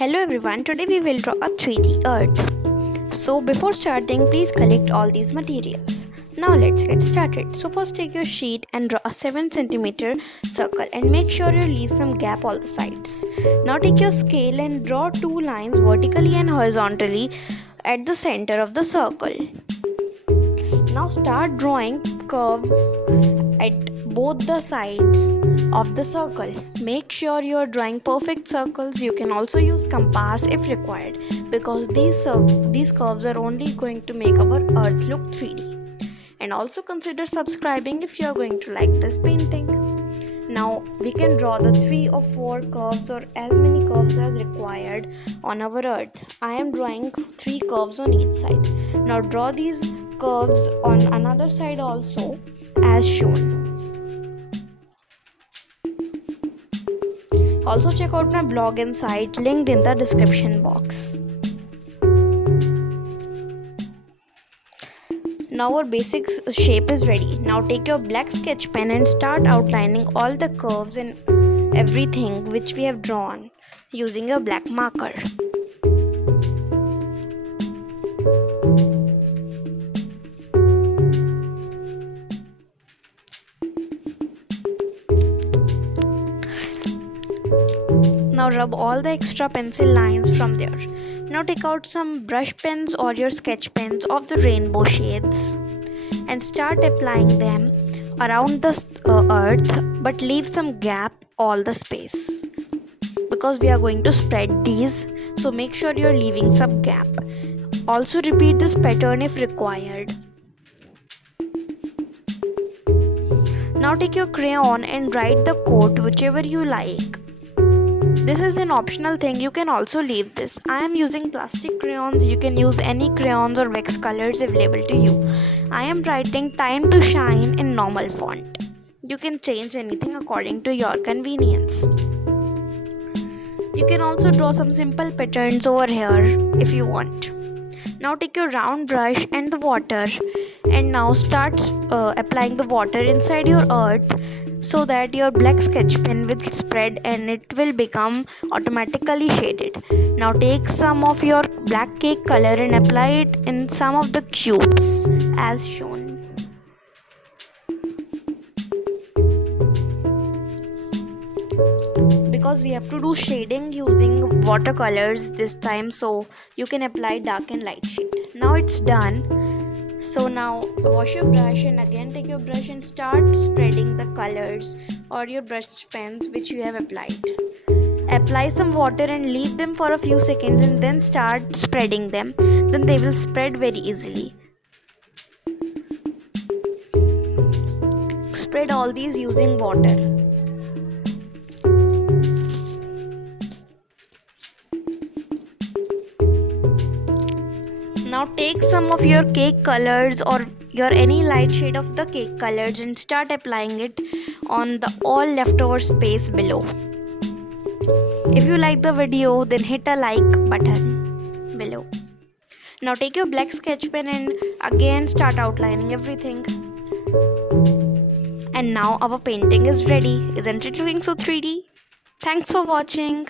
Hello everyone, today we will draw a 3D earth. So before starting, please collect all these materials. Now let's get started. So first take your sheet and draw a 7 centimeter circle and make sure you leave some gap all the sides. Now take your scale and draw two lines vertically and horizontally at the center of the circle. Now start drawing curves at both the sides of the circle. Make sure you are drawing perfect circles. You can also use compass if required, because these curves are only going to make our earth look 3D. And also consider subscribing if you are going to like this painting. Now we can draw the 3 or 4 curves or as many curves as required on our earth. I am drawing 3 curves on each side. Now draw these curves on another side also as shown. Also check out my blog and site linked in the description box. Now our basic shape is ready. Now take your black sketch pen and start outlining all the curves and everything which we have drawn using your black marker. Now rub all the extra pencil lines from there. Now take out some brush pens or your sketch pens of the rainbow shades and start applying them around the earth, but leave some gap all the space because we are going to spread these, so make sure you are leaving some gap. Also repeat this pattern if required. Now take your crayon and write the quote whichever you like. This is an optional thing, you can also leave this. I am using plastic crayons. You can use any crayons or wax colors available to you. I am writing time to shine in normal font. You can change anything according to your convenience. You can also draw some simple patterns over here if you want. Now take your round brush and the water and now start applying the water inside your earth, so that your black sketch pen will spread and it will become automatically shaded. Now take some of your black cake color and apply it in some of the cubes as shown. Because we have to do shading using watercolors this time, so you can apply dark and light shade. Now it's done. So now wash your brush and again take your brush and start spreading the colors or your brush pens which you have applied. Apply some water and leave them for a few seconds and then start spreading them. Then they will spread very easily. Spread all these using water. Now take some of your cake colors or your any light shade of the cake colors and start applying it on the all leftover space below. If you like the video, then hit a like button below. Now take your black sketch pen and again start outlining everything. And now our painting is ready. Isn't it looking so 3D? Thanks for watching.